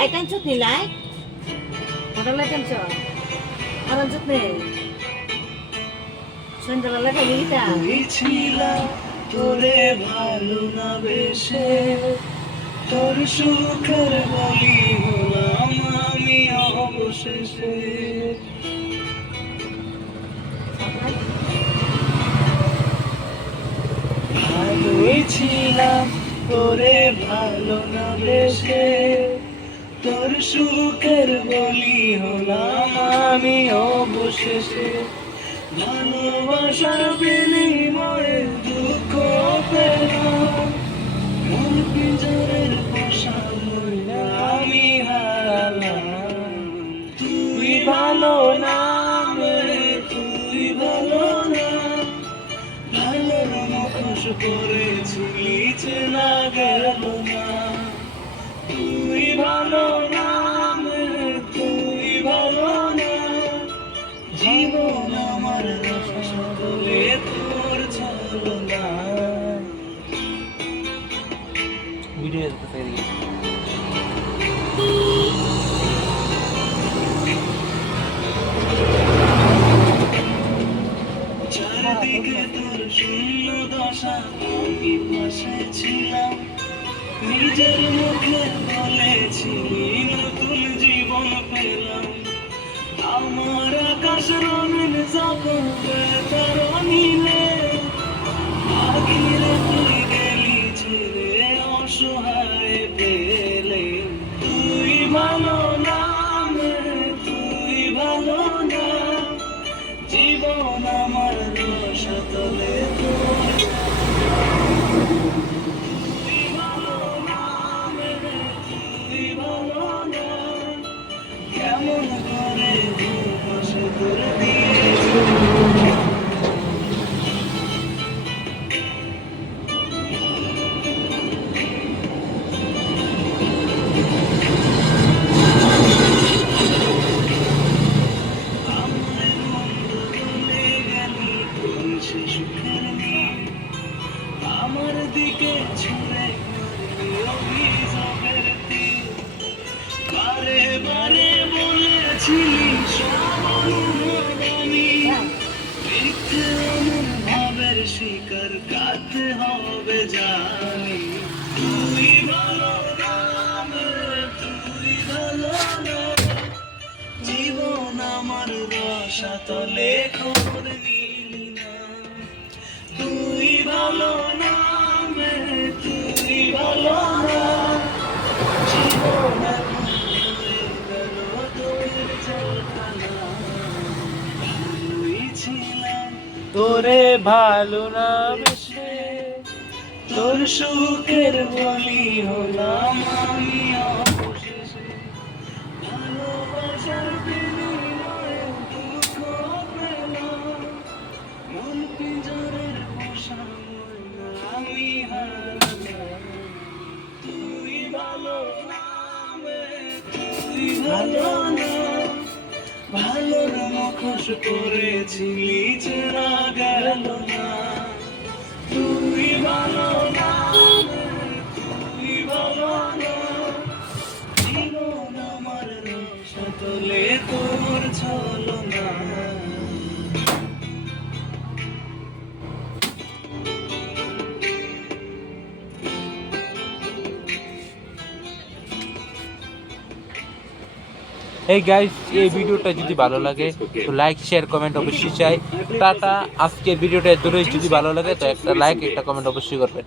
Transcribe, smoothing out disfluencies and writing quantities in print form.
light আনছত নি light motor light আনছ আর আনছত নে সন্ধ্যাবেলা খাবি এটা ছিলাম তোরে ভালো না বেশে তোর সুখের বলি হলাম আমি অবশেষে ভালোই ছিলাম তোরে ভালো না বেশে তোর সুখের বলি হলাম আমি অবশেষে ভালোবাসার বিনিময়ে দুঃখ পেলাম মন পিঞ্জরের পোষা ময়না আমি হারালাম তুই ভালো না তুই ভালো না ভালোর মুখোশ করেছিলি চেনা গেল না তুই ভালো না তুই ভালো না জীবন আমার সকলে তোর ছলনা ভিডিও চারদিকে তোর শূন্য দশা আমি পাশে ছিলাম নিজের মুখে বলেছিলি নতুন জীবন পেলাম আমার আকাশ রঙিন যখন তার নীলে আখিরে তুই গেলি ছেড়ে অসহায় পেলে তুই ভালো না তুই ভালো না জীবন আমার রসতলে তোর তুই ভালো না তুই ভালো না কেমন করে বসে তোর দিয়েছি আমার মন্দ বলে গেলি কোন সে সুখের নিয়ে আমার দিকে ছুঁড়ে মারলি অভিযোগের তীর বারে বারে বলেছিলি সব আমি মিথ্যে এমন ভাবের শিকার কাটতে হবে জানি তুই ভালো না তুই ভালো না জীবন আমার রসাতলে খবর নিলি না তুই ভালো না তুই ভালো না জীবন এখন হয়ে গেল তোর জলখানা ভালোই ছিলাম তোরে ভালো না বেশে তোর সুখের বলি হলাম আমি অবশেষে ভালোবাসার বিনিময়ে দুঃখ পেলাম মন পিঞ্জরের পোষা ময়না আমি হারালাম তুই ভালো না তুই ভালো না ভালোর মুখোশ করেছিলি চেনা গেল না তুই ভালো না তুই ভালো না জীবন আমার রসতলে তোর ছলনা এই গাইস এই ভিডিওটা যদি ভালো লাগে তো লাইক শেয়ার কমেন্ট অবশ্যই চাই টাটা আজকের ভিডিওটা এতটাই যদি ভালো লাগে তো একটা লাইক একটা কমেন্ট অবশ্যই করবেন